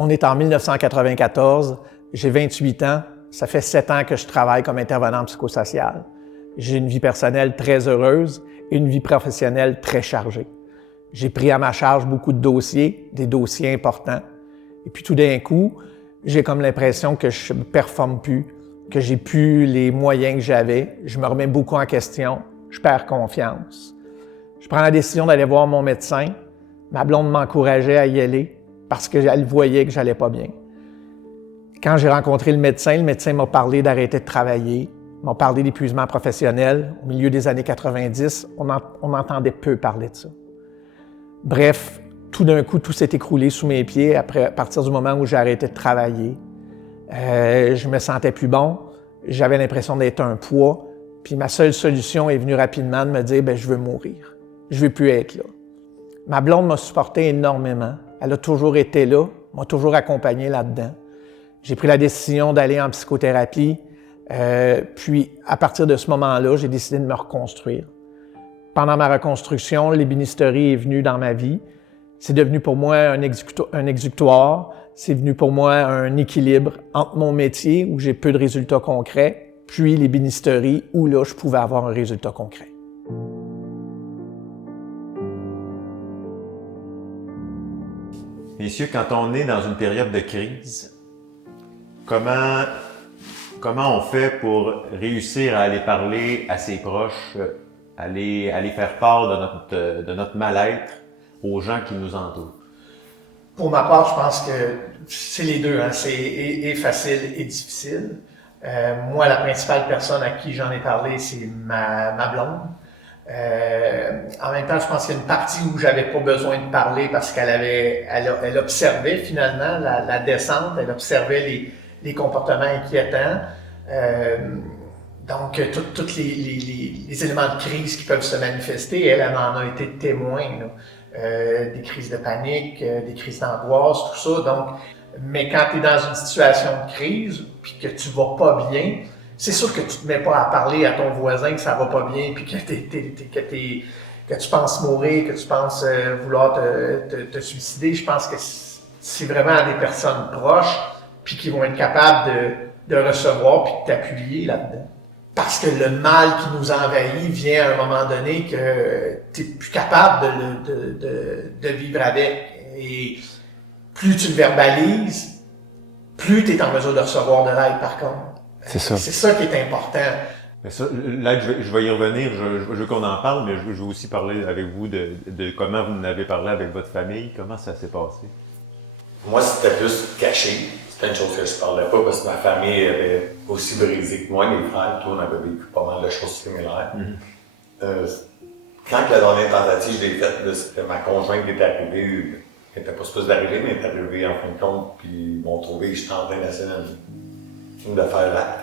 On est en 1994, j'ai 28 ans, ça fait 7 ans que je travaille comme intervenant psychosocial. J'ai une vie personnelle très heureuse et une vie professionnelle très chargée. J'ai pris à ma charge beaucoup de dossiers, des dossiers importants. Et puis tout d'un coup, j'ai comme l'impression que je ne performe plus, que j'ai plus les moyens que j'avais. Je me remets beaucoup en question, je perds confiance. Je prends la décision d'aller voir mon médecin. Ma blonde m'encourageait à y aller parce qu'elle voyait que j'allais pas bien. Quand j'ai rencontré le médecin m'a parlé d'arrêter de travailler, m'a parlé d'épuisement professionnel. Au milieu des années 90, on entendait peu parler de ça. Bref, tout d'un coup, tout s'est écroulé sous mes pieds à partir du moment où j'ai arrêté de travailler. Je me sentais plus bon, j'avais l'impression d'être un poids, puis ma seule solution est venue rapidement de me dire « je veux mourir, je veux plus être là ». Ma blonde m'a supporté énormément, elle a toujours été là, m'a toujours accompagné là-dedans. J'ai pris la décision d'aller en psychothérapie, puis à partir de ce moment-là, j'ai décidé de me reconstruire. Pendant ma reconstruction, l'ébénisterie est venue dans ma vie. C'est devenu pour moi un exutoire, c'est devenu pour moi un équilibre entre mon métier, où j'ai peu de résultats concrets, puis l'ébénisterie, où là, je pouvais avoir un résultat concret. Messieurs, quand on est dans une période de crise, comment on fait pour réussir à aller parler à ses proches, aller faire part de notre mal-être aux gens qui nous entourent? Pour ma part, je pense que c'est les deux, hein? C'est et facile et difficile. Moi, la principale personne à qui j'en ai parlé, c'est ma blonde. En même temps, je pense qu'il y a une partie où j'avais pas besoin de parler parce elle observait finalement la descente, elle observait les comportements inquiétants. Donc, tous les éléments de crise qui peuvent se manifester, elle en a été témoin, là. Des crises de panique, des crises d'angoisse, tout ça. Donc, mais quand tu es dans une situation de crise, puis que tu vas pas bien, c'est sûr que tu te mets pas à parler à ton voisin que ça va pas bien, puis que tu penses mourir, que tu penses vouloir te suicider. Je pense que c'est vraiment à des personnes proches, puis qui vont être capables de recevoir puis de t'appuyer là-dedans. Parce que le mal qui nous envahit vient à un moment donné que tu n'es plus capable de vivre avec. Et plus tu le verbalises, plus tu es en mesure de recevoir de l'aide, par contre. C'est ça. C'est ça qui est important. Mais ça, là, je vais y revenir, je veux qu'on en parle, mais je veux aussi parler avec vous de comment vous en avez parlé avec votre famille, comment ça s'est passé? Moi, c'était plus caché. C'était une chose que je parlais pas parce que ma famille avait aussi brisé que moi, mes frères, toi, on avait vécu pas mal de choses similaires. Quand la dernière tentative, je l'ai faite, c'était ma conjointe qui était arrivée, elle était pas supposée d'arriver, mais elle est arrivée en fin de compte, puis ils m'ont trouvé que j'étais en train d'essayer de faire l'acte.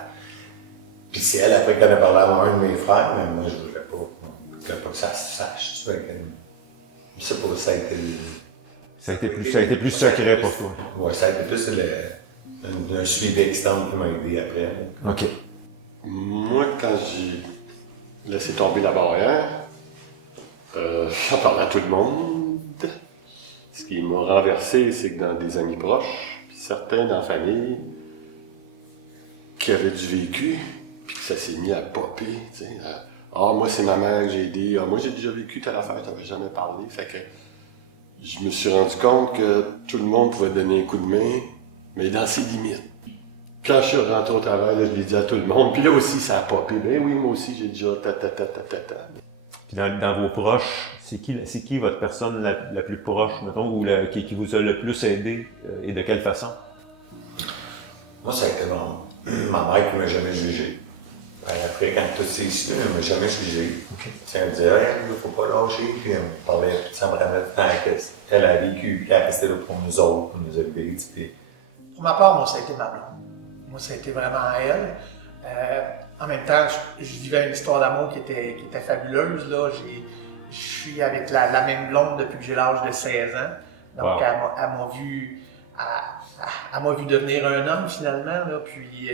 Puis c'est elle, après, qu'elle a parlé à un de mes frères, mais moi, je voulais pas que ça se sache. Tu vois, je sais pas, ça a été... Ça a été plus secret pour toi. Oui, ça a été plus un suivi externe qui m'a aidé après. OK. Moi, quand j'ai laissé tomber la barrière, j'en parlais à tout le monde. Ce qui m'a renversé, c'est que dans des amis proches, puis certains dans la famille, qui avaient du vécu, puis que ça s'est mis à popper, tu sais. Ah, moi, c'est ma mère que j'ai aidé. Ah, moi, j'ai déjà vécu telle affaire, t'avais jamais parlé. Fait que je me suis rendu compte que tout le monde pouvait donner un coup de main, mais dans ses limites. Quand je suis rentré au travail, là, je l'ai dit à tout le monde. Puis là aussi, ça a popé. Ben oui, moi aussi, j'ai déjà ta. Puis dans vos proches, c'est qui votre personne la plus proche, mettons, ou qui vous a le plus aidé, et de quelle façon? Moi, ça a été ma mère qui m'a jamais jugé. Après, quand tout s'est ici, elle m'a jamais jugé. Okay. Elle me disait, il ne faut pas lâcher. Puis elle me parlait, ça me ramenait tant qu'elle a vécu, qu'elle restait là pour nous autres, pour nous élever. Pour ma part, moi, ça a été ma blonde. Moi, ça a été vraiment elle. En même temps, je vivais une histoire d'amour qui était fabuleuse. Là. Je suis avec la même blonde depuis que j'ai l'âge de 16 ans. Donc, wow. Elle m'a vu devenir un homme, finalement. Là. Puis,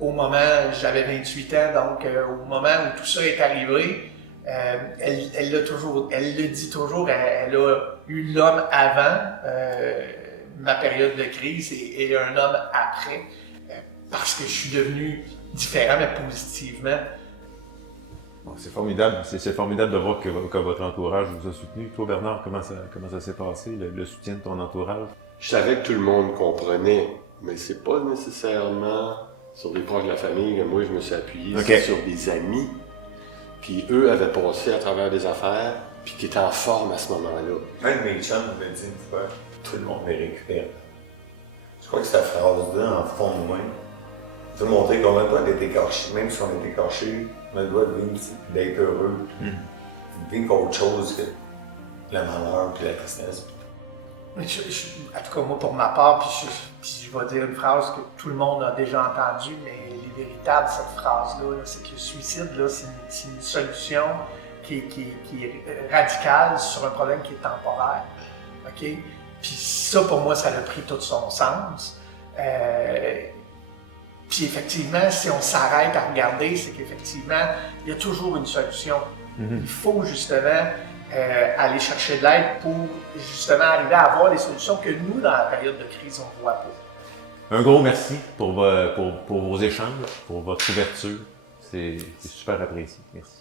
au moment, j'avais 28 ans, donc au moment où tout ça est arrivé, elle le dit toujours, elle a eu l'homme avant, ma période de crise et un homme après, parce que je suis devenu différent, mais positivement. Bon, c'est formidable. C'est formidable de voir que votre entourage vous a soutenu. Toi, Bernard, comment ça s'est passé, le soutien de ton entourage? Je savais que tout le monde comprenait, mais c'est pas nécessairement sur des proches de la famille que moi je me suis appuyé, c'est sur des amis qui, eux, avaient passé à travers des affaires, puis qui étaient en forme à ce moment-là. Même mes chums me dit une fois, tout le monde les récupère. Je crois que cette phrase-là, en fond de moi, ça veut montrer qu'on a le droit d'être écorché, même si on est écorché, on a le droit de vivre, d'être heureux, de vivre autre chose que le malheur et la tristesse. En tout cas, moi, pour ma part, puis je vais dire une phrase que tout le monde a déjà entendue, mais elle est véritable, cette phrase-là, c'est que le suicide, là, c'est une solution qui est radicale sur un problème qui est temporaire. OK? Puis ça, pour moi, ça a pris tout son sens. Puis effectivement, si on s'arrête à regarder, c'est qu'effectivement, il y a toujours une solution. Il faut justement aller chercher de l'aide pour justement arriver à avoir les solutions que nous, dans la période de crise, on ne voit pas. Un gros merci pour vos échanges, pour votre ouverture. C'est super apprécié. Merci.